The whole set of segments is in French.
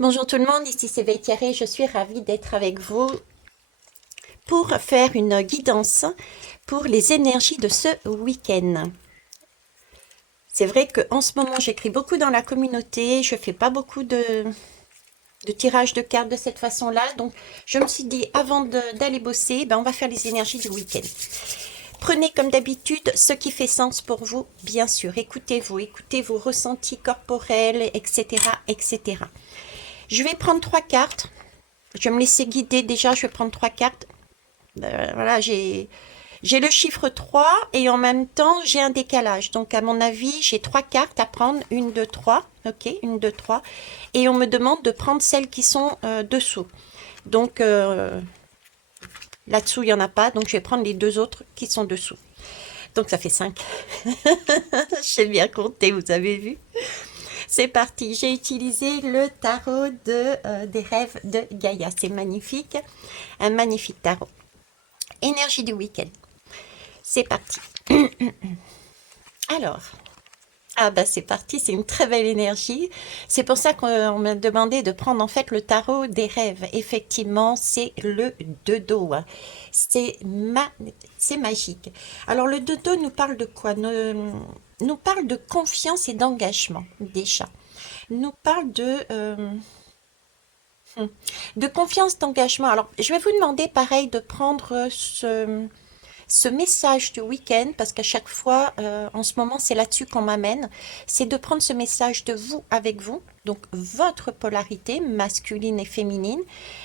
Bonjour tout le monde, ici c'est Thierry, je suis ravie d'être avec vous pour faire une guidance pour les énergies de ce week-end. C'est vrai qu'en ce moment j'écris beaucoup dans la communauté, je fais pas beaucoup de tirage de cartes de cette façon-là, donc je me suis dit avant d'aller bosser, on va faire les énergies du week-end. Prenez comme d'habitude ce qui fait sens pour vous, bien sûr, écoutez vos ressentis corporels, etc., etc. Je vais prendre 3 cartes. Je vais me laisser guider déjà, je vais prendre 3 cartes. Voilà, j'ai le chiffre 3 et en même temps j'ai un décalage. Donc à mon avis, j'ai 3 cartes à prendre, une, deux, trois. Ok, une, deux, trois. Et on me demande de prendre celles qui sont dessous. Donc là-dessous, il n'y en a pas. Donc je vais prendre les deux autres qui sont dessous. Donc ça fait 5. J'ai bien compté, vous avez vu. C'est parti, j'ai utilisé le tarot des rêves de Gaïa. C'est magnifique, un magnifique tarot. Énergie du week-end. C'est parti. Alors, c'est parti, c'est une très belle énergie. C'est pour ça qu'on m'a demandé de prendre en fait le tarot des rêves. Effectivement, c'est le dodo. C'est magique. Alors le dodo nous parle de quoi? Nous parle de confiance et d'engagement déjà. Nous parle de confiance, d'engagement. Alors je vais vous demander pareil de prendre ce message du week-end, parce qu'à chaque fois, en ce moment, c'est là-dessus qu'on m'amène, c'est de prendre ce message de vous avec vous, donc votre polarité masculine et féminine,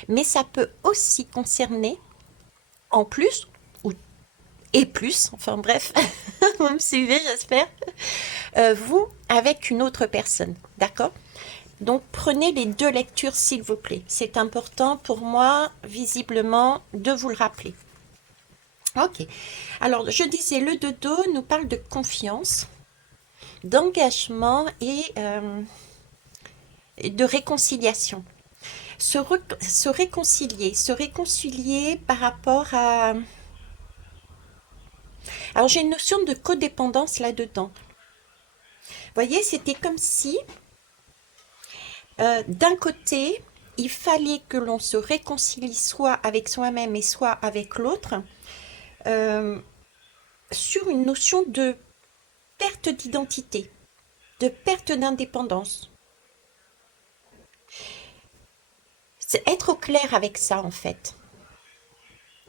mais ça peut aussi concerner, en plus, ou et plus, enfin bref, vous me suivez, j'espère, vous avec une autre personne, d'accord? Donc prenez les deux lectures, s'il vous plaît. C'est important pour moi, visiblement, de vous le rappeler. Ok. Alors, je disais, le dodo nous parle de confiance, d'engagement et de réconciliation. Se réconcilier par rapport à... Alors, j'ai une notion de codépendance là-dedans. Vous voyez, c'était comme si, d'un côté, il fallait que l'on se réconcilie soit avec soi-même et soit avec l'autre, euh, sur une notion de perte d'identité, de perte d'indépendance. C'est être au clair avec ça, en fait.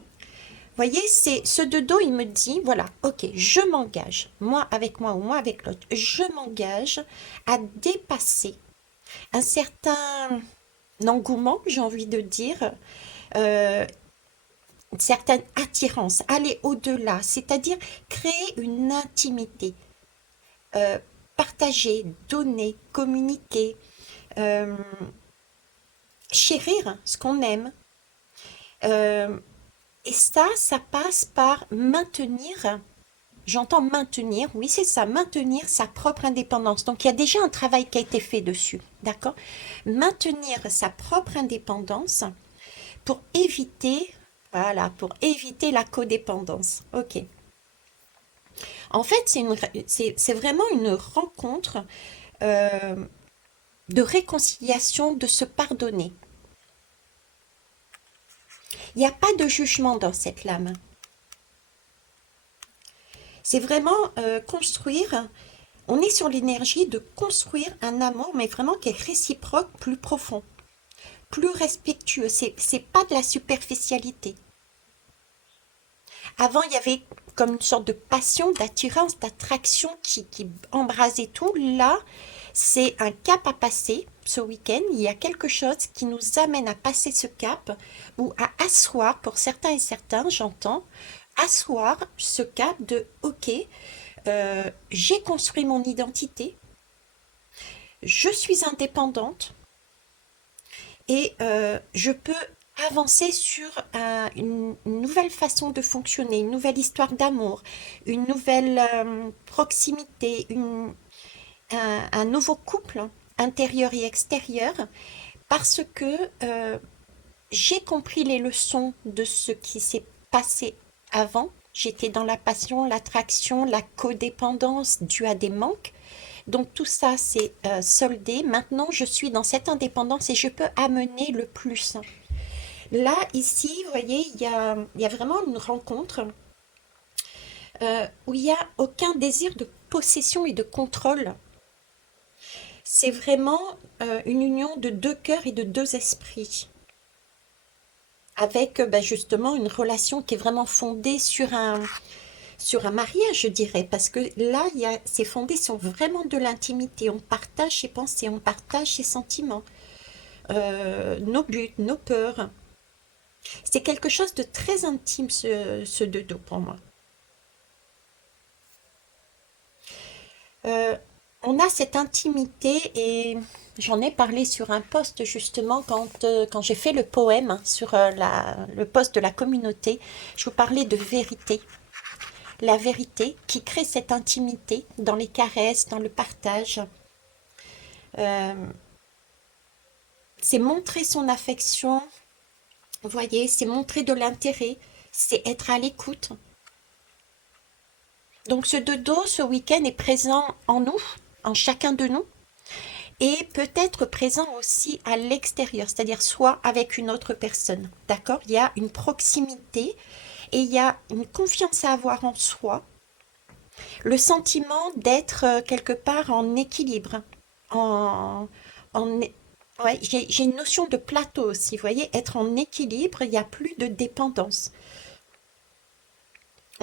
Vous voyez, c'est ce de dos, il me dit, voilà, ok, je m'engage, moi avec moi ou moi avec l'autre, je m'engage à dépasser un certain engouement, j'ai envie de dire, euh, une certaine attirance, aller au-delà, c'est-à-dire créer une intimité, euh, partager, donner, communiquer, euh, chérir ce qu'on aime. Euh, et ça passe par maintenir. J'entends maintenir, oui c'est ça, maintenir sa propre indépendance. Donc il y a déjà un travail qui a été fait dessus, d'accord? Maintenir sa propre indépendance pour éviter, voilà, pour éviter la codépendance. Ok. En fait, c'est vraiment une rencontre euh, de réconciliation, de se pardonner. Il n'y a pas de jugement dans cette lame. C'est vraiment construire. On est sur l'énergie de construire un amour, mais vraiment qui est réciproque, plus profond, plus respectueux. C'est pas de la superficialité. Avant, il y avait comme une sorte de passion, d'attirance, d'attraction qui embrasait tout. Là, c'est un cap à passer. Ce week-end, il y a quelque chose qui nous amène à passer ce cap ou à asseoir, pour certains et certains, j'entends, asseoir ce cap de OK, j'ai construit mon identité, je suis indépendante et je peux avancer sur une nouvelle façon de fonctionner, une nouvelle histoire d'amour, une nouvelle proximité, un nouveau couple intérieur et extérieur, parce que j'ai compris les leçons de ce qui s'est passé avant. J'étais dans la passion, l'attraction, la codépendance due à des manques. Donc tout ça, c'est soldé. Maintenant, je suis dans cette indépendance et je peux amener le plus. Là, ici, vous voyez, il y a vraiment une rencontre où il n'y a aucun désir de possession et de contrôle. C'est vraiment une union de deux cœurs et de deux esprits, avec ben, justement une relation qui est vraiment fondée sur un mariage, je dirais, parce que là, ces fondés sont vraiment de l'intimité. On partage ses pensées, on partage ses sentiments, nos buts, nos peurs. C'est quelque chose de très intime, ce dodo pour moi. Euh, on a cette intimité et j'en ai parlé sur un post justement quand j'ai fait le poème hein, sur le post de la communauté. Je vous parlais de vérité. La vérité qui crée cette intimité dans les caresses, dans le partage. Euh, c'est montrer son affection, vous voyez, c'est montrer de l'intérêt, c'est être à l'écoute. Donc ce dodo, ce week-end est présent en nous, en chacun de nous, et peut être présent aussi à l'extérieur, c'est-à-dire soit avec une autre personne. D'accord? Il y a une proximité et il y a une confiance à avoir en soi, le sentiment d'être quelque part en équilibre, en, en ouais, j'ai une notion de plateau aussi, vous voyez, être en équilibre, il n'y a plus de dépendance.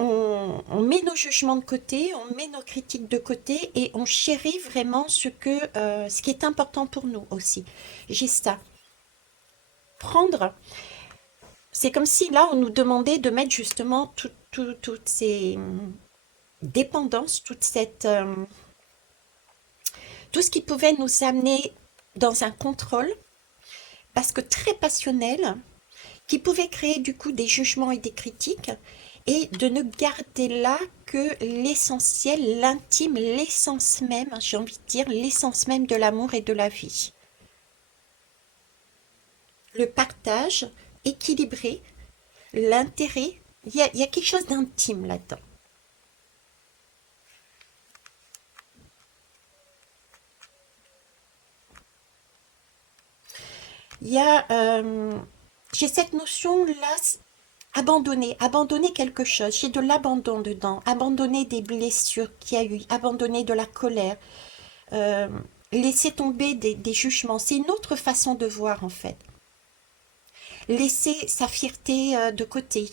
On met nos jugements de côté, on met nos critiques de côté et on chérit vraiment ce qui est important pour nous aussi. J'ai ça. Prendre, c'est comme si là on nous demandait de mettre justement toutes ces dépendances, tout ce qui pouvait nous amener dans un contrôle, parce que très passionnel, qui pouvait créer du coup des jugements et des critiques, et de ne garder là que l'essentiel, l'intime, l'essence même, j'ai envie de dire, l'essence même de l'amour et de la vie. Le partage équilibré, l'intérêt, il y a quelque chose d'intime là-dedans. Il y a, j'ai cette notion-là, abandonner quelque chose, j'ai de l'abandon dedans, abandonner des blessures qu'il y a eu, abandonner de la colère, euh, laisser tomber des jugements. C'est une autre façon de voir en fait. Laisser sa fierté de côté,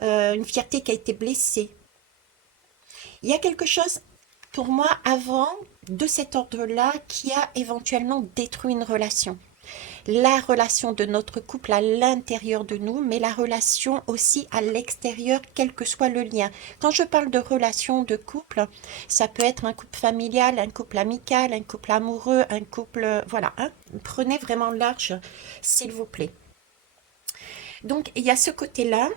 une fierté qui a été blessée. Il y a quelque chose pour moi avant de cet ordre-là qui a éventuellement détruit une relation. La relation de notre couple à l'intérieur de nous, mais la relation aussi à l'extérieur, quel que soit le lien. Quand je parle de relation de couple, ça peut être un couple familial, un couple amical, un couple amoureux, un couple... Voilà, hein. Prenez vraiment large, s'il vous plaît. Donc, il y a ce côté-là.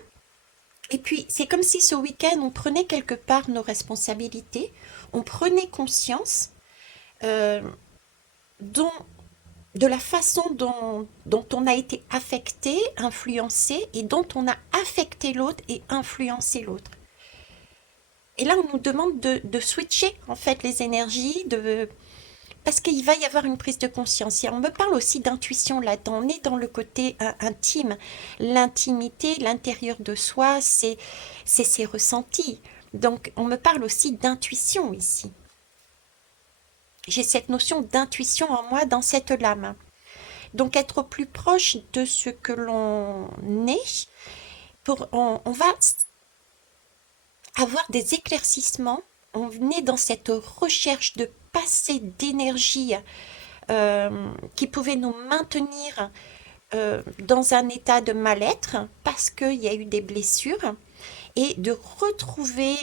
Et puis, c'est comme si ce week-end, on prenait quelque part nos responsabilités, on prenait conscience euh, dont de la façon dont on a été affecté, influencé, et dont on a affecté l'autre et influencé l'autre. Et là, on nous demande de switcher en fait les énergies, parce qu'il va y avoir une prise de conscience. Et on me parle aussi d'intuition là-dedans. On est dans le côté intime, l'intimité, l'intérieur de soi, c'est ses ressentis. Donc, on me parle aussi d'intuition ici. J'ai cette notion d'intuition en moi dans cette lame. Donc être au plus proche de ce que l'on est, on va avoir des éclaircissements, on est dans cette recherche de passer d'énergie qui pouvait nous maintenir dans un état de mal-être parce qu'il y a eu des blessures et de retrouver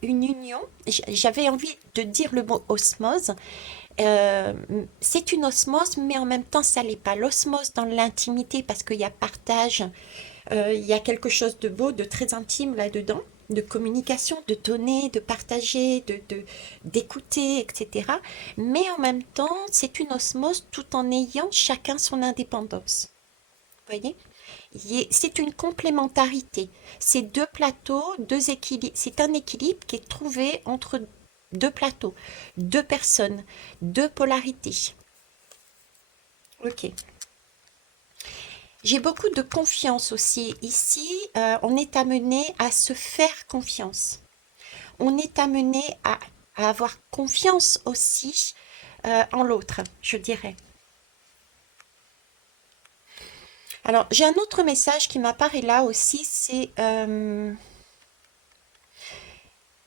une union. J'avais envie de dire le mot osmose. Euh, c'est une osmose, mais en même temps, ça l'est pas. L'osmose dans l'intimité, parce qu'il y a partage, il y a quelque chose de beau, de très intime là-dedans, de communication, de donner, de partager, d'écouter, etc. Mais en même temps, c'est une osmose tout en ayant chacun son indépendance. Vous voyez? C'est une complémentarité. C'est deux plateaux, deux équilibres. C'est un équilibre qui est trouvé entre deux plateaux, deux personnes, deux polarités. Ok. J'ai beaucoup de confiance aussi. Ici, on est amené à se faire confiance. On est amené à avoir confiance aussi en l'autre, je dirais. Alors, j'ai un autre message qui m'apparaît là aussi, c'est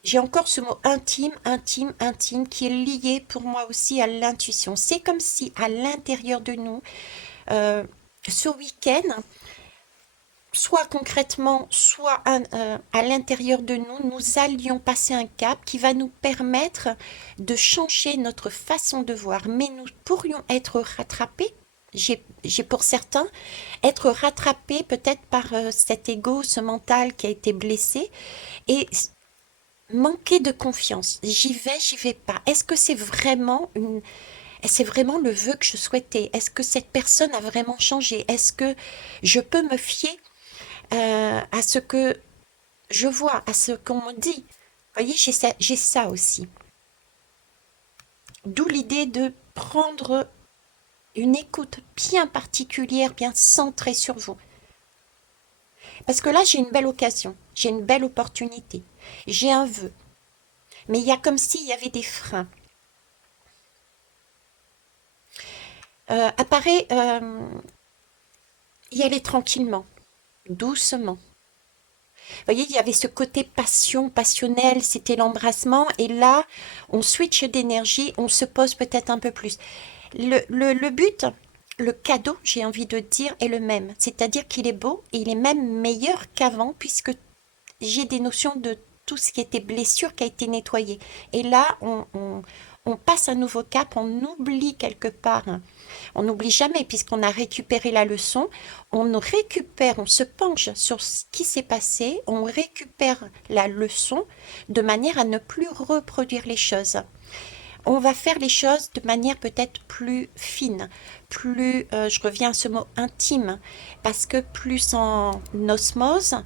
j'ai encore ce mot intime, intime, intime qui est lié pour moi aussi à l'intuition. C'est comme si à l'intérieur de nous, euh, ce week-end, soit concrètement, soit à l'intérieur de nous, nous allions passer un cap qui va nous permettre de changer notre façon de voir. Mais nous pourrions être rattrapés. J'ai pour certains être rattrapés peut-être par cet ego, ce mental qui a été blessé et manquer de confiance. J'y vais pas. Est-ce que c'est vraiment le vœu que je souhaitais? Est-ce que cette personne a vraiment changé? Est-ce que je peux me fier à ce que je vois, à ce qu'on me dit? Vous voyez, j'ai ça aussi. D'où l'idée de prendre une écoute bien particulière, bien centrée sur vous. Parce que là, j'ai une belle occasion, j'ai une belle opportunité, j'ai un vœu. Mais il y a comme s'il y avait des freins. Apparaît y aller tranquillement, doucement. Vous voyez, il y avait ce côté passion, passionnel, c'était l'embrassement. Et là, on switch d'énergie, on se pose peut-être un peu plus. Le but, le cadeau, j'ai envie de dire, est le même. C'est-à-dire qu'il est beau et il est même meilleur qu'avant, puisque j'ai des notions de tout ce qui était blessure qui a été nettoyé. Et là, on passe un nouveau cap, on oublie quelque part, hein. On n'oublie jamais puisqu'on a récupéré la leçon, on récupère, on se penche sur ce qui s'est passé, on récupère la leçon de manière à ne plus reproduire les choses. On va faire les choses de manière peut-être plus fine, plus, je reviens à ce mot intime, parce que plus en osmose,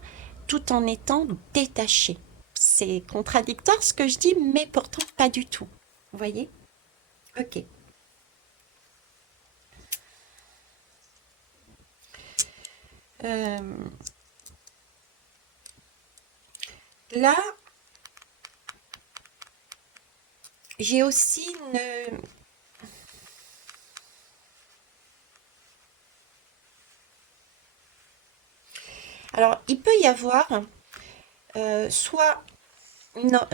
tout en étant détaché. C'est contradictoire ce que je dis, mais pourtant pas du tout. Vous voyez? Ok. Euh, là, j'ai aussi une... Alors, il peut y avoir soit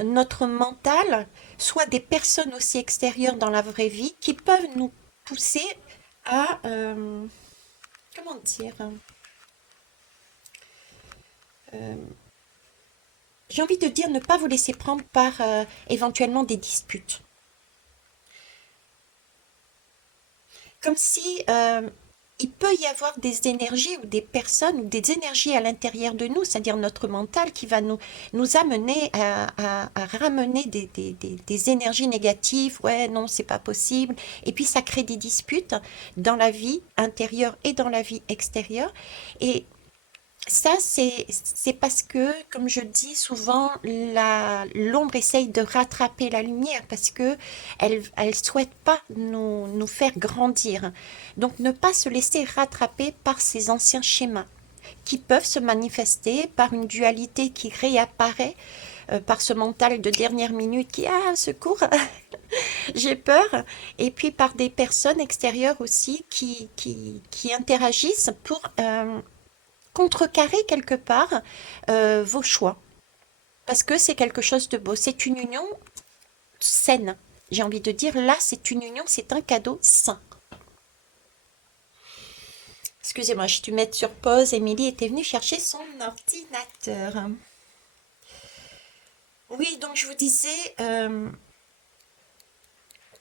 notre mental, soit des personnes aussi extérieures dans la vraie vie qui peuvent nous pousser à, comment dire, euh, j'ai envie de dire ne pas vous laisser prendre par éventuellement des disputes. Comme si il peut y avoir des énergies ou des personnes ou des énergies à l'intérieur de nous, c'est-à-dire notre mental qui va nous amener à ramener des énergies négatives. Ouais, non, c'est pas possible. Et puis ça crée des disputes dans la vie intérieure et dans la vie extérieure. Et ça, c'est parce que, comme je dis souvent, l'ombre essaye de rattraper la lumière parce que elle souhaite pas nous faire grandir. Donc, ne pas se laisser rattraper par ces anciens schémas qui peuvent se manifester par une dualité qui réapparaît, par ce mental de dernière minute qui, ah, secours, j'ai peur, et puis par des personnes extérieures aussi qui interagissent pour contrecarrer quelque part vos choix. Parce que c'est quelque chose de beau. C'est une union saine. J'ai envie de dire, là, c'est une union, c'est un cadeau sain. Excusez-moi, je dû mettre sur pause. Émilie était venue chercher son ordinateur. Oui, donc je vous disais,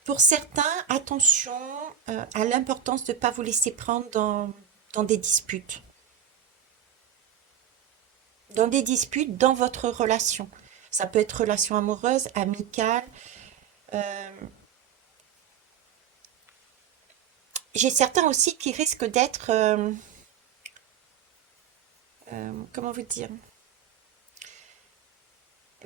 pour certains, attention à l'importance de ne pas vous laisser prendre dans des disputes. Dans des disputes dans votre relation. Ça peut être relation amoureuse, amicale. euh, J'ai certains aussi qui risquent d'être, comment vous dire,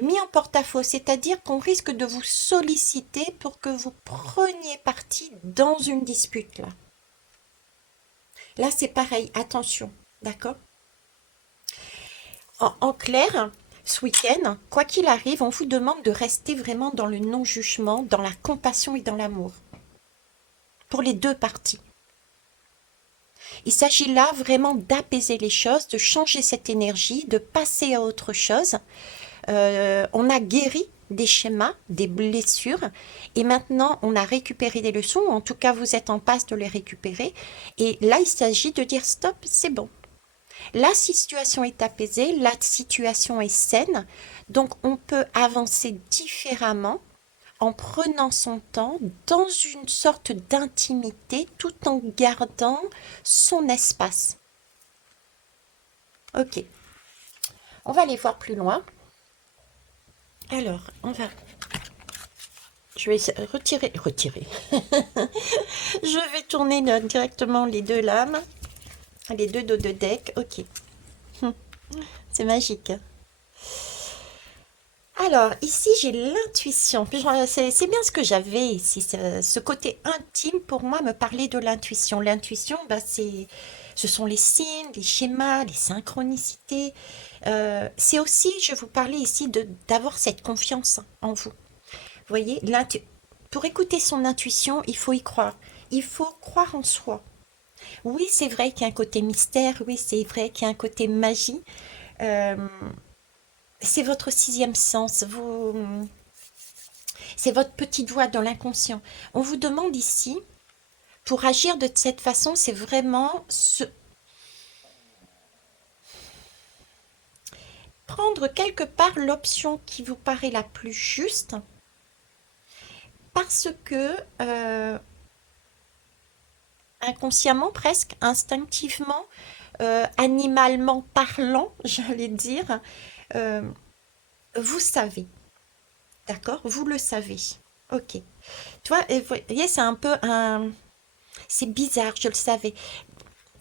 mis en porte-à-faux, c'est-à-dire qu'on risque de vous solliciter pour que vous preniez parti dans une dispute là. Là, c'est pareil, attention, d'accord? En clair, ce week-end, quoi qu'il arrive, on vous demande de rester vraiment dans le non-jugement, dans la compassion et dans l'amour, pour les deux parties. Il s'agit là vraiment d'apaiser les choses, de changer cette énergie, de passer à autre chose. On a guéri des schémas, des blessures, et maintenant on a récupéré des leçons, ou en tout cas vous êtes en passe de les récupérer. Et là, il s'agit de dire stop, c'est bon. La situation est apaisée, la situation est saine, donc on peut avancer différemment en prenant son temps dans une sorte d'intimité tout en gardant son espace. Ok, on va aller voir plus loin. Alors, je vais retirer. Je vais tourner directement les deux lames, les deux dos de deck. Ok, c'est magique. Alors, ici, j'ai l'intuition. C'est bien ce que j'avais ici. Ce côté intime, pour moi, me parlait de l'intuition. L'intuition, bah, ce sont les signes, les schémas, les synchronicités. C'est aussi, je vous parlais ici d'avoir cette confiance en vous. Vous voyez, pour écouter son intuition, il faut y croire. Il faut croire en soi. Oui, c'est vrai qu'il y a un côté mystère. Oui, c'est vrai qu'il y a un côté magie. Euh, c'est votre sixième sens. C'est votre petite voix dans l'inconscient. On vous demande ici, pour agir de cette façon, c'est vraiment prendre quelque part l'option qui vous paraît la plus juste, parce que inconsciemment, presque, instinctivement, animalement parlant, j'allais dire, euh, vous savez, d'accord? Vous le savez. Ok. Tu vois, vous voyez, c'est un peu un... C'est bizarre, je le savais.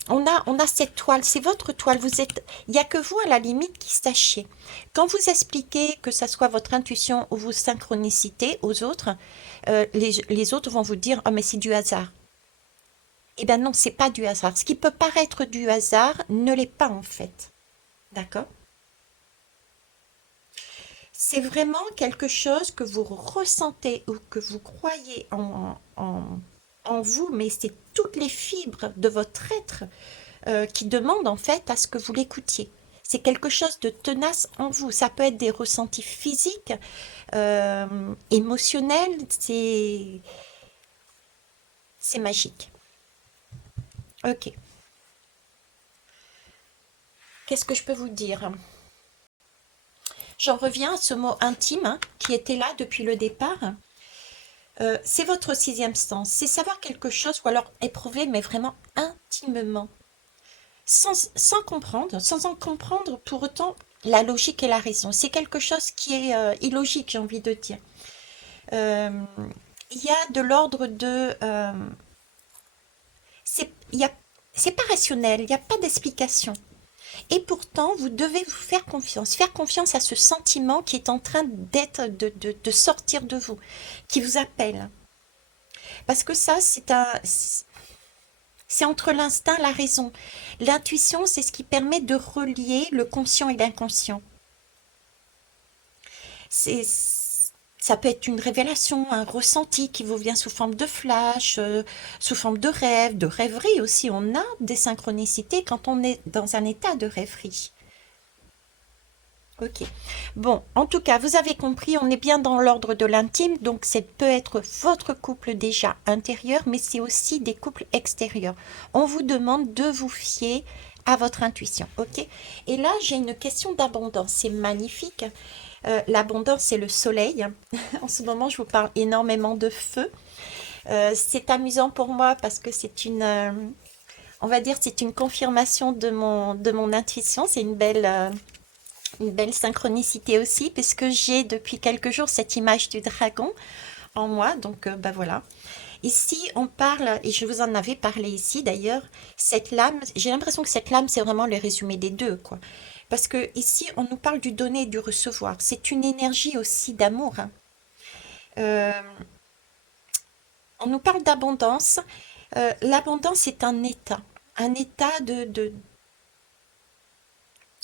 On a cette toile, c'est votre toile. Il n'y a que vous à la limite qui sachiez. Quand vous expliquez que ça soit votre intuition ou vos synchronicités aux autres, les autres vont vous dire, oh mais c'est du hasard. Eh bien non, c'est pas du hasard. Ce qui peut paraître du hasard ne l'est pas en fait. D'accord? C'est vraiment quelque chose que vous ressentez ou que vous croyez en vous, mais c'est toutes les fibres de votre être qui demandent en fait à ce que vous l'écoutiez. C'est quelque chose de tenace en vous. Ça peut être des ressentis physiques, émotionnels. C'est magique. Ok. Qu'est-ce que je peux vous dire? J'en reviens à ce mot intime hein, qui était là depuis le départ. C'est votre sixième sens. C'est savoir quelque chose ou alors éprouver, mais vraiment intimement. Sans comprendre, sans en comprendre pour autant la logique et la raison. C'est quelque chose qui est illogique, j'ai envie de dire. Euh, Il y a de l'ordre de... il y a, c'est pas rationnel, il n'y a pas d'explication. Et pourtant, vous devez vous faire confiance à ce sentiment qui est en train de sortir de vous, qui vous appelle. Parce que ça, c'est entre l'instinct et la raison. L'intuition, c'est ce qui permet de relier le conscient et l'inconscient. C'est, ça peut être une révélation, un ressenti qui vous vient sous forme de flash, sous forme de rêve, de rêverie aussi. On a des synchronicités quand on est dans un état de rêverie. Ok. Bon, en tout cas, vous avez compris, on est bien dans l'ordre de l'intime, donc c'est peut être votre couple déjà intérieur, mais c'est aussi des couples extérieurs. On vous demande de vous fier à votre intuition, ok? Et là, j'ai une question d'abondance, c'est magnifique. L'abondance, c'est le soleil. En ce moment, je vous parle énormément de feu. C'est amusant pour moi parce que on va dire, c'est une confirmation de mon intuition. C'est une belle synchronicité aussi, puisque j'ai depuis quelques jours cette image du dragon en moi. Donc, bah voilà. Ici, on parle, et je vous en avais parlé ici d'ailleurs, cette lame, j'ai l'impression que cette lame, c'est vraiment le résumé des deux, quoi. Parce que ici, on nous parle du donner et du recevoir. C'est une énergie aussi d'amour, hein. Euh, on nous parle d'abondance. L'abondance est un état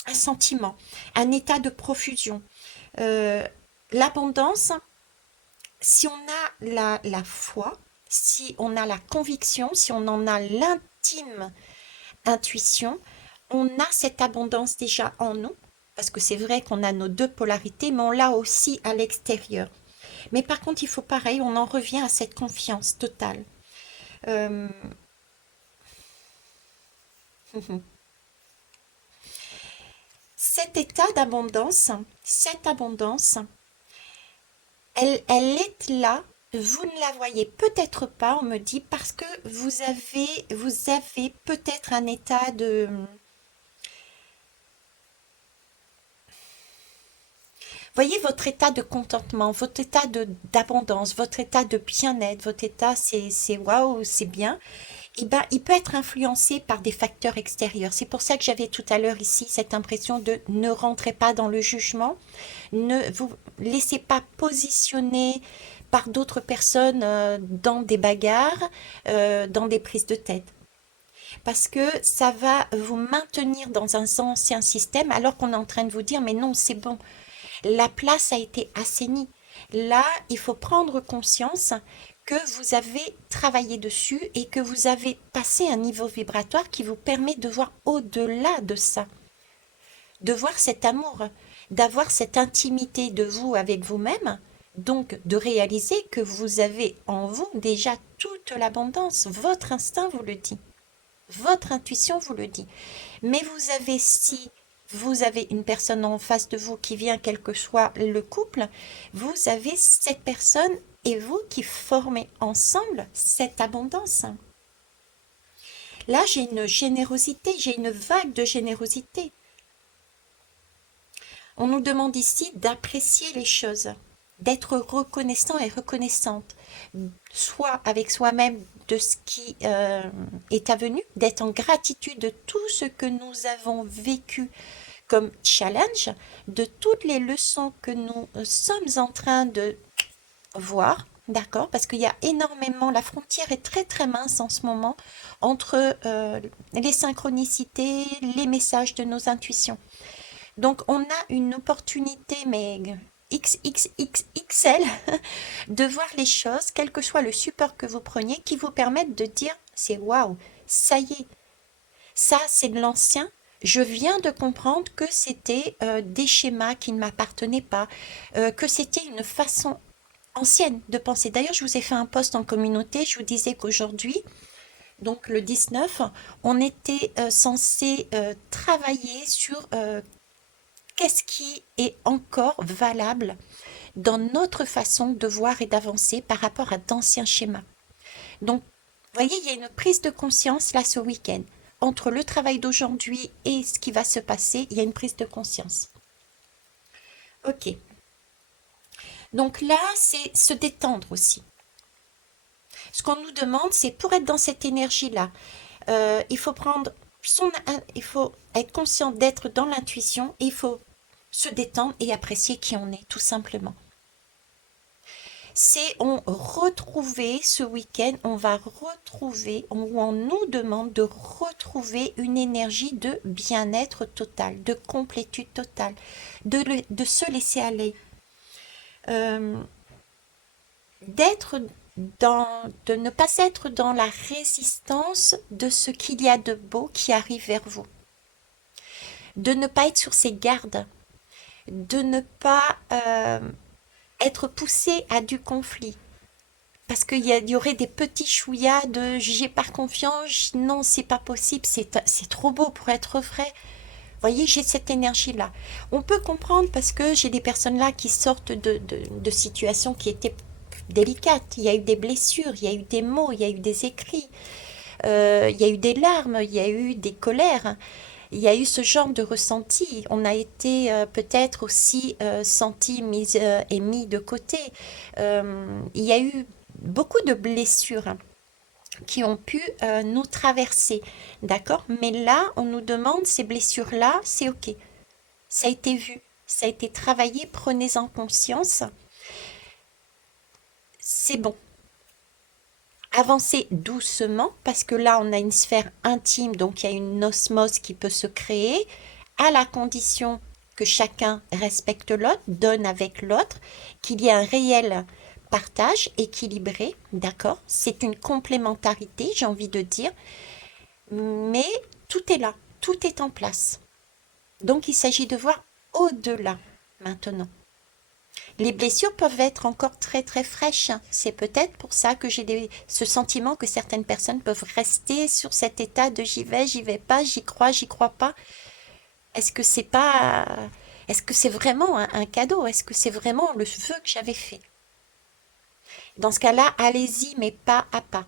un sentiment, un état de profusion. Euh, L'abondance, si on a la foi, si on a la conviction, si on en a l'intime intuition, on a cette abondance déjà en nous, parce que c'est vrai qu'on a nos deux polarités, mais on l'a aussi à l'extérieur. Mais par contre, il faut pareil, on en revient à cette confiance totale. Euh, Cet état d'abondance, cette abondance, elle est là. Vous ne la voyez peut-être pas, on me dit, parce que vous avez peut-être un état de, voyez votre état de contentement, votre état de d'abondance, votre état de bien-être, votre état c'est waouh, c'est bien. Eh ben, il peut être influencé par des facteurs extérieurs. C'est pour ça que j'avais tout à l'heure ici cette impression de ne rentrez pas dans le jugement, ne vous laissez pas positionner par d'autres personnes dans des bagarres, dans des prises de tête. Parce que ça va vous maintenir dans un ancien système alors qu'on est en train de vous dire mais non, c'est bon, la place a été assainie. Là, il faut prendre conscience que vous avez travaillé dessus et que vous avez passé un niveau vibratoire qui vous permet de voir au-delà de ça, de voir cet amour, d'avoir cette intimité de vous avec vous-même, donc de réaliser que vous avez en vous déjà toute l'abondance. Votre instinct vous le dit, votre intuition vous le dit. Mais vous avez, si vous avez une personne en face de vous qui vient, quel que soit le couple, vous avez cette personne et vous qui formez ensemble cette abondance. Là, j'ai une générosité, j'ai une vague de générosité. On nous demande ici d'apprécier les choses, d'être reconnaissant et reconnaissante, soit avec soi-même de ce qui est avenu, d'être en gratitude de tout ce que nous avons vécu comme challenge, de toutes les leçons que nous sommes en train de voir, d'accord? Parce qu'il y a énormément, la frontière est très très mince en ce moment entre les synchronicités, les messages de nos intuitions. Donc on a une opportunité, mais XXXXL, de voir les choses, quel que soit le support que vous preniez, qui vous permettent de dire, c'est waouh, ça y est, ça c'est de l'ancien. Je viens de comprendre que c'était des schémas qui ne m'appartenaient pas, que c'était une façon ancienne de penser. D'ailleurs, je vous ai fait un post en communauté, je vous disais qu'aujourd'hui, donc le 19, on était censé travailler sur qu'est-ce qui est encore valable dans notre façon de voir et d'avancer par rapport à d'anciens schémas. Donc, vous voyez, il y a une prise de conscience là ce week-end. Entre le travail d'aujourd'hui et ce qui va se passer, il y a une prise de conscience. Ok. Donc là, c'est se détendre aussi. Ce qu'on nous demande, c'est pour être dans cette énergie-là, il faut prendre il faut être conscient d'être dans l'intuition et il faut se détendre et apprécier qui on est, tout simplement. C'est on retrouver ce week-end, on va retrouver, ou on nous demande de retrouver une énergie de bien-être total, de complétude totale, de se laisser aller, euh, d'être de ne pas être dans la résistance de ce qu'il y a de beau qui arrive vers vous, de ne pas être sur ses gardes, de ne pas être poussé à du conflit. Parce y aurait des petits chouïas de j'ai pas confiance, non, c'est pas possible, c'est trop beau pour être vrai. Vous voyez, j'ai cette énergie-là. On peut comprendre parce que j'ai des personnes là qui sortent de situations qui étaient délicates. Il y a eu des blessures, il y a eu des mots, il y a eu des écrits, il y a eu des larmes, il y a eu des colères. Il y a eu ce genre de ressenti. On a été peut-être aussi senti et mis de côté. Il y a eu beaucoup de blessures qui ont pu nous traverser, d'accord? Mais là, on nous demande ces blessures-là, c'est OK. ça a été vu, ça a été travaillé, prenez-en conscience. C'est bon. Avancez doucement parce que là, on a une sphère intime, donc il y a une osmose qui peut se créer à la condition que chacun respecte l'autre, donne avec l'autre, qu'il y ait un réel partage équilibré, d'accord? C'est une complémentarité, j'ai envie de dire, mais tout est là, tout est en place. Donc il s'agit de voir au-delà maintenant. Les blessures peuvent être encore très très fraîches. C'est peut-être pour ça que j'ai ce sentiment que certaines personnes peuvent rester sur cet état de j'y vais pas, j'y crois pas. Est-ce que c'est pas, est-ce que c'est vraiment un cadeau? Est-ce que c'est vraiment le vœu que j'avais fait? Dans ce cas-là, allez-y, mais pas à pas.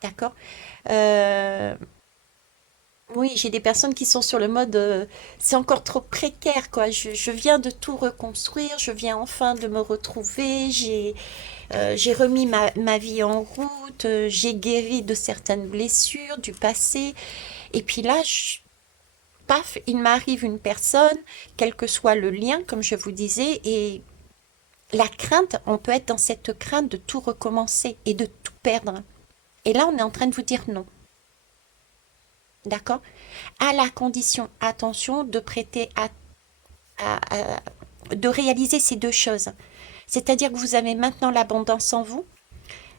D'accord? Euh, Oui, j'ai des personnes qui sont sur le mode c'est encore trop précaire, quoi. Je viens de tout reconstruire, je viens enfin de me retrouver, j'ai remis ma vie en route, j'ai guéri de certaines blessures du passé. Et puis là, paf, il m'arrive une personne, quel que soit le lien, comme je vous disais, et la crainte, on peut être dans cette crainte de tout recommencer et de tout perdre. Et là, on est en train de vous dire non. D'accord? À la condition, attention, de prêter de réaliser ces deux choses. C'est-à-dire que vous avez maintenant l'abondance en vous.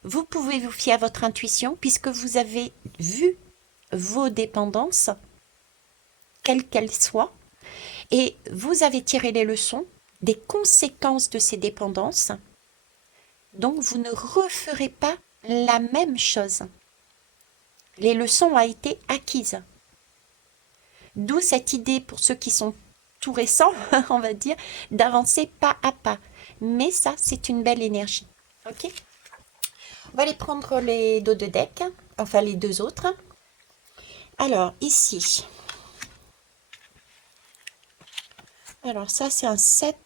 Vous pouvez vous fier à votre intuition puisque vous avez vu vos dépendances, quelles qu'elles soient, et vous avez tiré les leçons des conséquences de ces dépendances. Donc, vous ne referez pas la même chose. Les leçons ont été acquises. D'où cette idée pour ceux qui sont tout récents, on va dire, d'avancer pas à pas. Mais ça, c'est une belle énergie. Ok? On va aller prendre les dos de deck, enfin les deux autres. Alors, ici. Alors, ça, c'est un set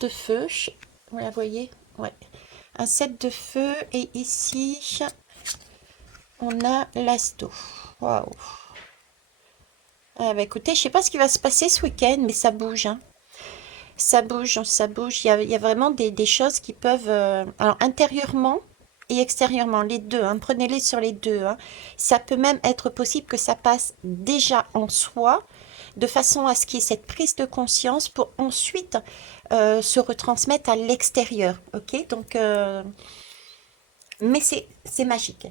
de feu. Vous la voyez? Ouais. Un set de feu. Et ici, on a l'as d'eau. Waouh! Ah bah écoutez, je sais pas ce qui va se passer ce week-end, mais ça bouge, hein. Ça bouge, ça bouge. Il y a vraiment des choses qui peuvent... alors, intérieurement et extérieurement, les deux, hein, prenez-les sur les deux, hein. Ça peut même être possible que ça passe déjà en soi, de façon à ce qu'il y ait cette prise de conscience pour ensuite se retransmettre à l'extérieur. Ok? Donc, mais c'est magique.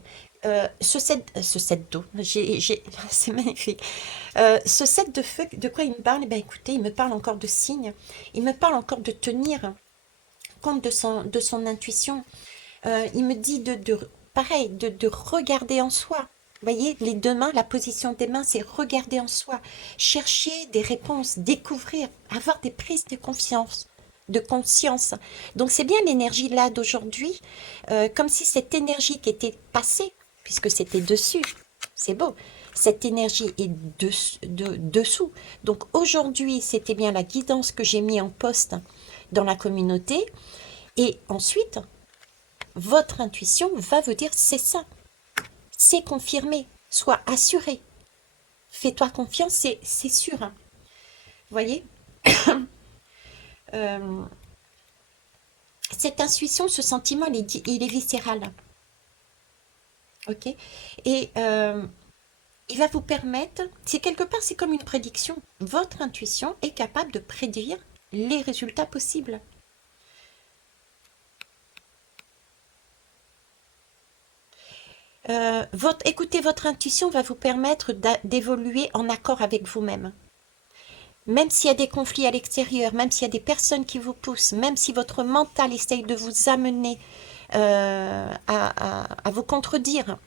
Ce set d'eau, c'est magnifique. Ce set de feu, de quoi il me parle? Eh bien, écoutez, il me parle encore de signes. Il me parle encore de tenir compte de son intuition. Il me dit pareil, de regarder en soi. Vous voyez, les deux mains, la position des mains, c'est regarder en soi. Chercher des réponses, découvrir, avoir des prises de confiance. De conscience. Donc c'est bien l'énergie là d'aujourd'hui, comme si cette énergie qui était passée, puisque c'était dessus, c'est beau, cette énergie est dessous. Donc aujourd'hui, c'était bien la guidance que j'ai mis en poste dans la communauté. Et ensuite, votre intuition va vous dire c'est ça, c'est confirmé, sois assuré, fais-toi confiance, c'est sûr. Hein. Vous voyez, euh, cette intuition, ce sentiment, il est viscéral. Ok. Et il va vous permettre, c'est quelque part, c'est comme une prédiction. Votre intuition est capable de prédire les résultats possibles. Écouter votre intuition va vous permettre d'évoluer en accord avec vous-même. Même s'il y a des conflits à l'extérieur, même s'il y a des personnes qui vous poussent, même si votre mental essaye de vous amener à vous contredire,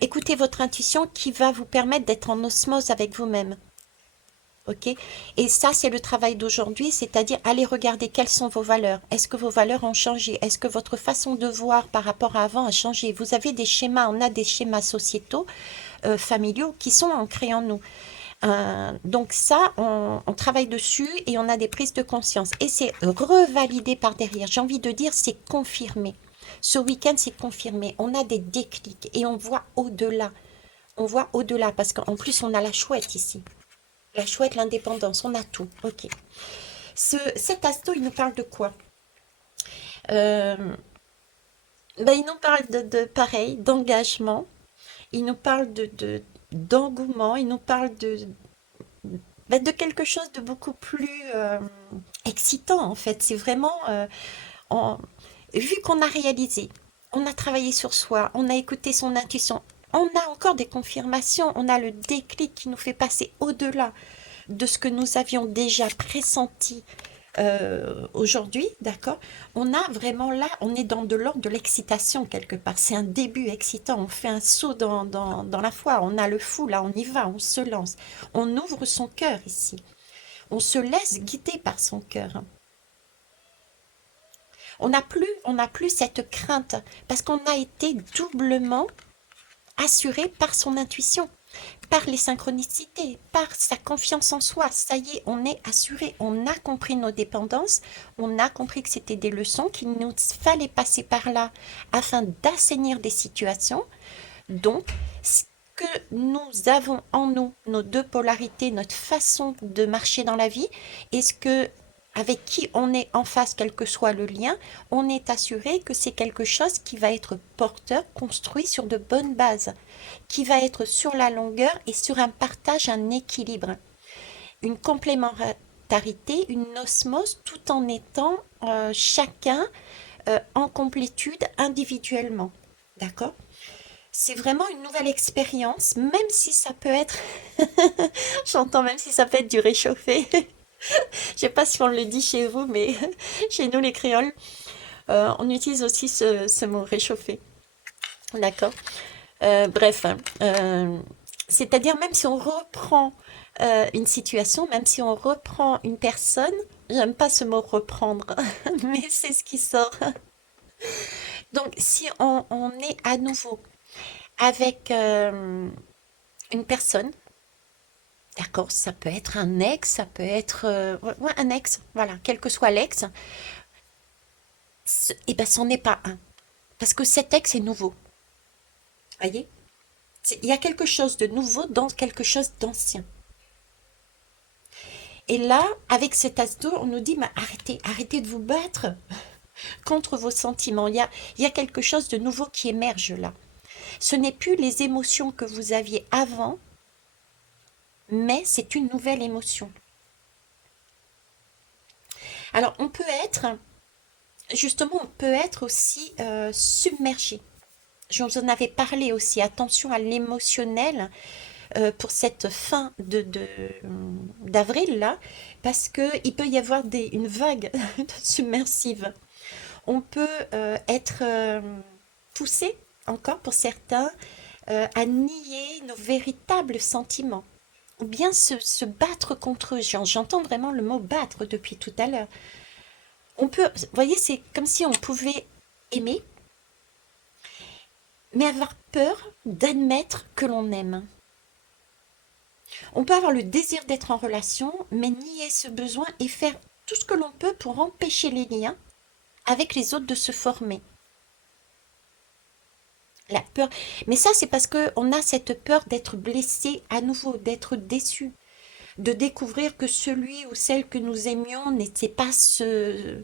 écoutez votre intuition qui va vous permettre d'être en osmose avec vous-même. Ok? Et ça, c'est le travail d'aujourd'hui, c'est-à-dire aller regarder quelles sont vos valeurs. Est-ce que vos valeurs ont changé? Est-ce que votre façon de voir par rapport à avant a changé? Vous avez des schémas, on a des schémas sociétaux, familiaux qui sont ancrés en nous. Donc ça, on travaille dessus et on a des prises de conscience. Et c'est revalidé par derrière. J'ai envie de dire, c'est confirmé. Ce week-end, c'est confirmé. On a des déclics et on voit au-delà. On voit au-delà parce qu'en plus, on a la chouette ici. La chouette, l'indépendance, on a tout. Ok. Cet asto, il nous parle de quoi? Euh, il nous parle pareil, d'engagement. Il nous parle d'engouement. Il nous parle de quelque chose de beaucoup plus excitant, en fait. C'est vraiment, en- vu qu'on a réalisé, on a travaillé sur soi, on a écouté son intuition, on a encore des confirmations, on a le déclic qui nous fait passer au-delà de ce que nous avions déjà pressenti aujourd'hui, d'accord? On a vraiment là, on est dans de l'ordre de l'excitation quelque part. C'est un début excitant. On fait un saut dans la foi. On a le fou là, on y va, on se lance. On ouvre son cœur ici. On se laisse guider par son cœur. On n'a plus cette crainte parce qu'on a été doublement assuré par son intuition, par les synchronicités, par sa confiance en soi. Ça y est, on est assuré, on a compris nos dépendances, on a compris que c'était des leçons, qu'il nous fallait passer par là afin d'assainir des situations. Donc, ce que nous avons en nous, nos deux polarités, notre façon de marcher dans la vie, et ce que avec qui on est en face, quel que soit le lien, on est assuré que c'est quelque chose qui va être porteur, construit sur de bonnes bases, qui va être sur la longueur et sur un partage, un équilibre, une complémentarité, une osmose, tout en étant chacun en complétude individuellement. D'accord? C'est vraiment une nouvelle expérience, même si ça peut être, j'entends même si ça peut être du réchauffé. Je sais pas si on le dit chez vous, mais chez nous les créoles, on utilise aussi ce mot réchauffé. D'accord? Bref, hein, c'est-à-dire même si on reprend une situation, même si on reprend une personne, j'aime pas ce mot reprendre, mais c'est ce qui sort. Donc si on est à nouveau avec une personne, d'accord, ça peut être un ex, ça peut être ouais, ouais, un ex, voilà, quel que soit l'ex, et ben c'en est pas un, parce que cet ex est nouveau, voyez? Il y a quelque chose de nouveau dans quelque chose d'ancien. Et là, avec cet as d'eau, on nous dit, mais arrêtez, arrêtez de vous battre contre vos sentiments. Il y a quelque chose de nouveau qui émerge là. Ce n'est plus les émotions que vous aviez avant, mais c'est une nouvelle émotion. Alors, justement, on peut être aussi submergé. Je vous en avais parlé aussi. Attention à l'émotionnel pour cette fin d'avril là, parce que il peut y avoir une vague submersive. On peut être poussé, encore pour certains, à nier nos véritables sentiments, ou bien se battre contre eux. J'entends vraiment le mot battre depuis tout à l'heure. Vous voyez, c'est comme si on pouvait aimer, mais avoir peur d'admettre que l'on aime. On peut avoir le désir d'être en relation, mais nier ce besoin et faire tout ce que l'on peut pour empêcher les liens avec les autres de se former. La peur. Mais ça, c'est parce qu'on a cette peur d'être blessé à nouveau, d'être déçu, de découvrir que celui ou celle que nous aimions n'était pas ce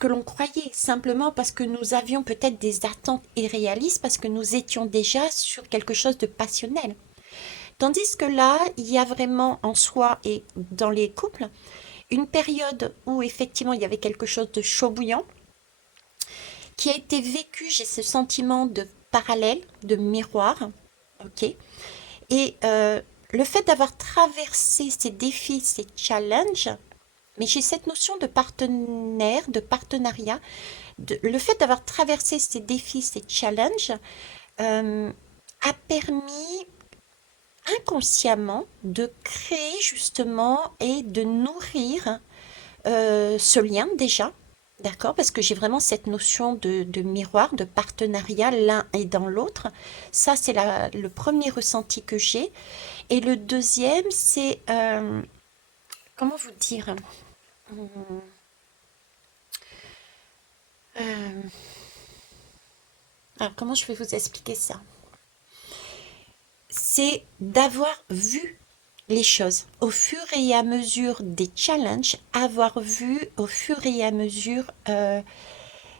que l'on croyait, simplement parce que nous avions peut-être des attentes irréalistes, parce que nous étions déjà sur quelque chose de passionnel. Tandis que là, il y a vraiment en soi et dans les couples une période où effectivement il y avait quelque chose de chaud bouillant qui a été vécu, j'ai ce sentiment de parallèle, de miroir, ok. Et le fait d'avoir traversé ces défis, ces challenges, mais j'ai cette notion de partenaire, de partenariat, le fait d'avoir traversé ces défis, ces challenges, euh, a permis inconsciemment de créer justement et de nourrir ce lien déjà, d'accord? Parce que j'ai vraiment cette notion de miroir, de partenariat l'un et dans l'autre. Ça, c'est le premier ressenti que j'ai. Et le deuxième, c'est, comment vous dire? Hum, euh, alors, comment je vais vous expliquer ça? C'est d'avoir vu. les choses au fur et à mesure des challenges, avoir vu au fur et à mesure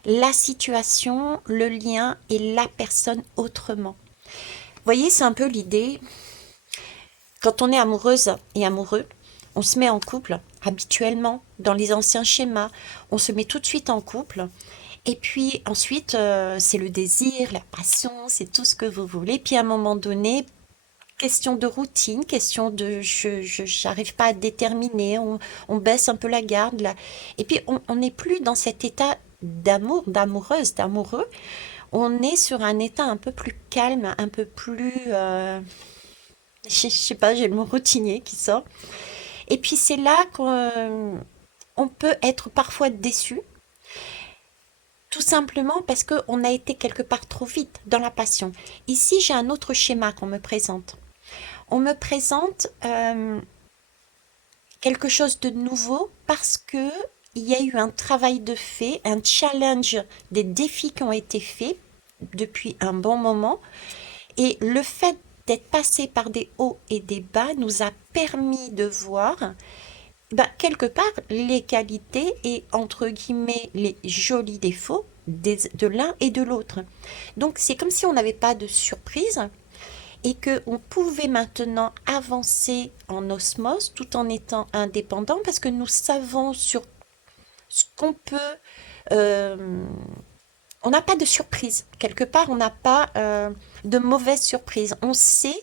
la situation, le lien et la personne autrement. Vous voyez, c'est un peu l'idée, quand on est amoureuse et amoureux, on se met en couple habituellement dans les anciens schémas, on se met tout de suite en couple. Et puis ensuite, c'est le désir, la passion, c'est tout ce que vous voulez. Puis à un moment donné, question de routine, question de j'arrive pas à déterminer, on baisse un peu la garde là. Et puis on n'est plus dans cet état d'amour, d'amoureuse, d'amoureux. On est sur un état un peu plus calme, un peu plus, je sais pas, j'ai le mot routinier qui sort. Et puis c'est là qu'on peut être parfois déçu, tout simplement parce qu'on a été quelque part trop vite dans la passion. Ici, j'ai un autre schéma qu'on me présente. On me présente quelque chose de nouveau parce que il y a eu un travail de fait, un challenge, des défis qui ont été faits depuis un bon moment. Et le fait d'être passé par des hauts et des bas nous a permis de voir quelque part les qualités et entre guillemets les jolis défauts de l'un et de l'autre. Donc c'est comme si on n'avait pas de surprise et qu'on pouvait maintenant avancer en osmose tout en étant indépendant parce que nous savons sur ce qu'on peut... euh, on n'a pas de surprise. Quelque part, on n'a pas de mauvaise surprise. On sait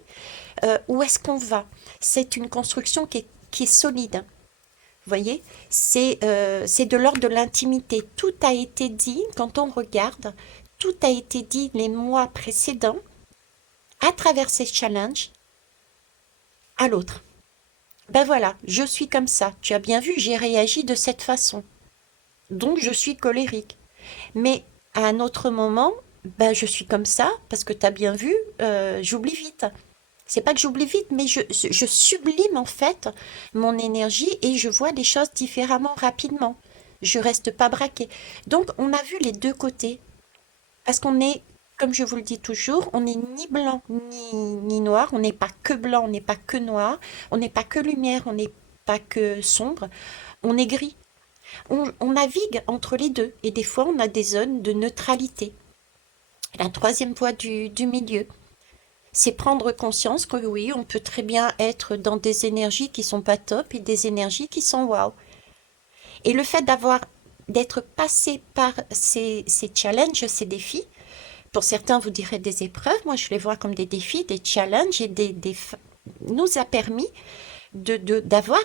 où est-ce qu'on va. C'est une construction qui est solide. Vous voyez, c'est de l'ordre de l'intimité. Tout a été dit quand on regarde, tout a été dit les mois précédents à travers ces challenges à l'autre. Ben voilà, je suis comme ça. Tu as bien vu, j'ai réagi de cette façon. Donc je suis colérique. Mais à un autre moment, ben je suis comme ça parce que tu as bien vu, j'oublie vite. C'est pas que j'oublie vite, mais je sublime en fait mon énergie et je vois les choses différemment rapidement. Je reste pas braquée. Donc on a vu les deux côtés. Parce qu'on est, comme je vous le dis toujours, on n'est ni blanc ni noir. On n'est pas que blanc, on n'est pas que noir. On n'est pas que lumière, on n'est pas que sombre. On est gris. On navigue entre les deux. Et des fois, on a des zones de neutralité. La troisième voie du milieu. C'est prendre conscience que oui, on peut très bien être dans des énergies qui sont pas top et des énergies qui sont waouh. Et le fait d'être passé par ces challenges, ces défis, pour certains vous direz des épreuves, moi je les vois comme des défis, des challenges et nous a permis d'avoir,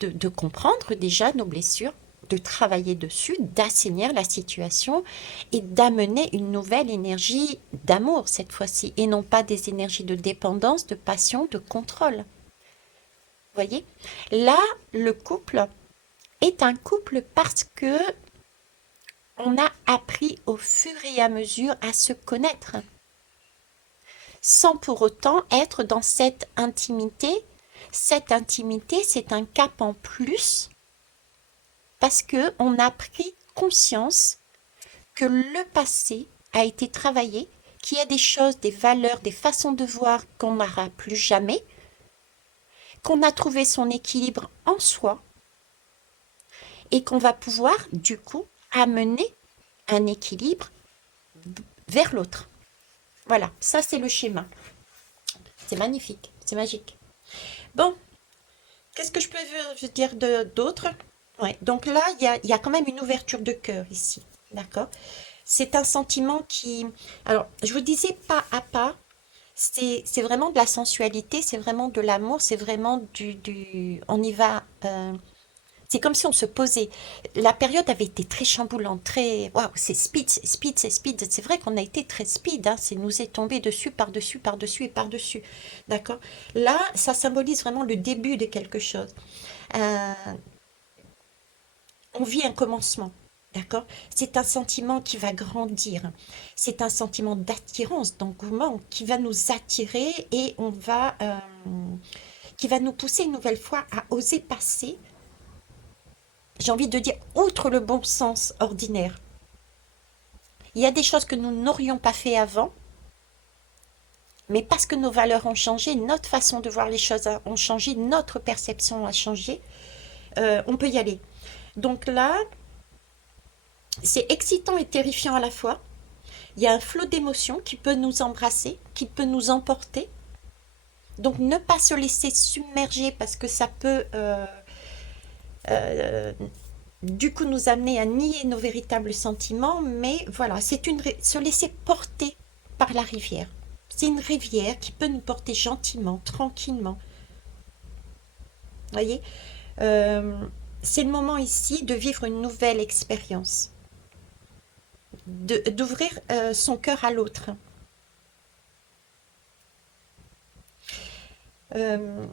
de comprendre déjà nos blessures, de travailler dessus, d'assainir la situation et d'amener une nouvelle énergie d'amour cette fois-ci et non pas des énergies de dépendance, de passion, de contrôle. Vous voyez? Là, le couple est un couple parce que on a appris au fur et à mesure à se connaître sans pour autant être dans cette intimité. Cette intimité, c'est un cap en plus parce que on a pris conscience que le passé a été travaillé, qu'il y a des choses, des valeurs, des façons de voir qu'on n'aura plus jamais, qu'on a trouvé son équilibre en soi et qu'on va pouvoir du coup amener un équilibre vers l'autre. Voilà, ça c'est le schéma. C'est magnifique, c'est magique. Bon, qu'est-ce que je peux vous dire d'autre? Ouais, donc là, il y a quand même une ouverture de cœur ici. D'accord? C'est un sentiment qui... Alors, je vous disais pas à pas, c'est vraiment de la sensualité, c'est vraiment de l'amour, c'est vraiment on y va... c'est comme si on se posait. La période avait été très chamboulante, très... Waouh, c'est speed, c'est speed, c'est speed. C'est vrai qu'on a été très speed, hein, c'est nous est tombé dessus, par-dessus, par-dessus et par-dessus. D'accord? Là, ça symbolise vraiment le début de quelque chose. Euh, on vit un commencement. D'accord? C'est un sentiment qui va grandir. C'est un sentiment d'attirance, d'engouement qui va nous attirer et qui va nous pousser une nouvelle fois à oser passer, j'ai envie de dire, outre le bon sens ordinaire. Il y a des choses que nous n'aurions pas fait avant Mais parce que nos valeurs ont changé, notre façon de voir les choses ont changé, notre perception a changé, on peut y aller. Donc là, c'est excitant et terrifiant à la fois. Il y a un flot d'émotions qui peut nous embrasser, qui peut nous emporter. Donc ne pas se laisser submerger parce que ça peut euh, du coup nous amener à nier nos véritables sentiments. Mais voilà, se laisser porter par la rivière. C'est une rivière qui peut nous porter gentiment, tranquillement. Vous voyez. Euh, c'est le moment ici de vivre une nouvelle expérience, d'ouvrir son cœur à l'autre. Euh,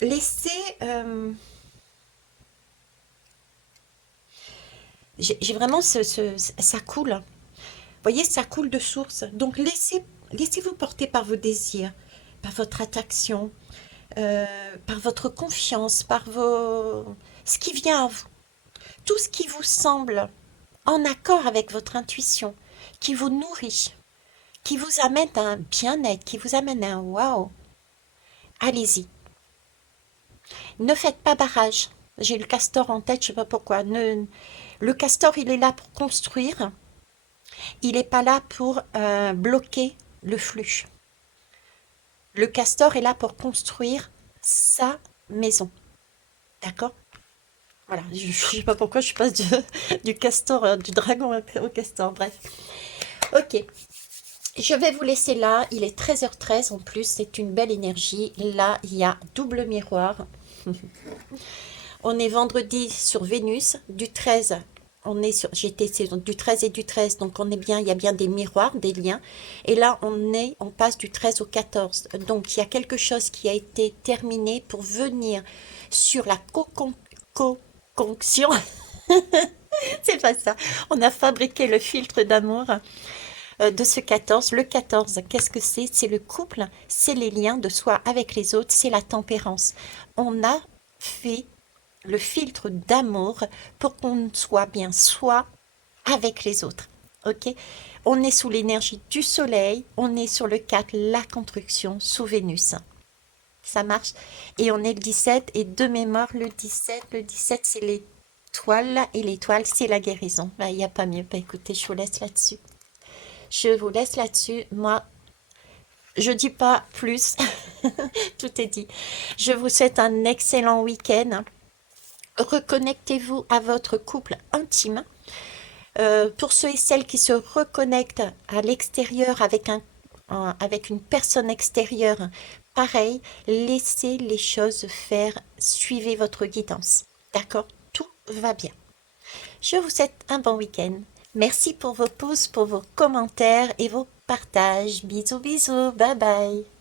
laisser... j'ai vraiment ça coule. Vous voyez, ça coule de source. Donc laissez-vous porter par vos désirs, par votre attraction, par votre confiance, ce qui vient à vous. Tout ce qui vous semble en accord avec votre intuition, qui vous nourrit, qui vous amène à un bien-être, qui vous amène à un waouh. Allez-y. Ne faites pas barrage. J'ai le castor en tête, je sais pas pourquoi. Le castor, il est là pour construire. Il n'est pas là pour bloquer le flux. Le castor est là pour construire sa maison. D'accord? Voilà, je ne sais pas pourquoi je passe du castor, du dragon au castor, bref. Ok, je vais vous laisser là, il est 13h13 en plus, c'est une belle énergie. Là, il y a double miroir. On est vendredi sur Vénus, du 13, j'étais du 13 et du 13, donc on est bien, il y a bien des miroirs, des liens. Et là, on passe du 13 au 14. Donc, il y a quelque chose qui a été terminé pour venir sur la conconction. C'est pas ça. On a fabriqué le filtre d'amour de ce 14. Le 14, qu'est-ce que c'est? C'est le couple, c'est les liens de soi avec les autres, c'est la tempérance. On a fait le filtre d'amour pour qu'on soit bien soi avec les autres. Ok? On est sous l'énergie du soleil, on est sur le 4, la construction sous Vénus. Ça marche. Et on est le 17, et de mémoire, le 17 c'est l'étoile, et l'étoile, c'est la guérison. Il n'y a pas mieux. Bah, écoutez, je vous laisse là-dessus. Je vous laisse là-dessus. Moi, je dis pas plus. Tout est dit. Je vous souhaite un excellent week-end. Reconnectez-vous à votre couple intime. Pour ceux et celles qui se reconnectent à l'extérieur avec une personne extérieure, pareil, laissez les choses faire, suivez votre guidance. D'accord? Tout va bien. Je vous souhaite un bon week-end. Merci pour vos pouces, pour vos commentaires et vos partages. Bisous, bisous, bye bye.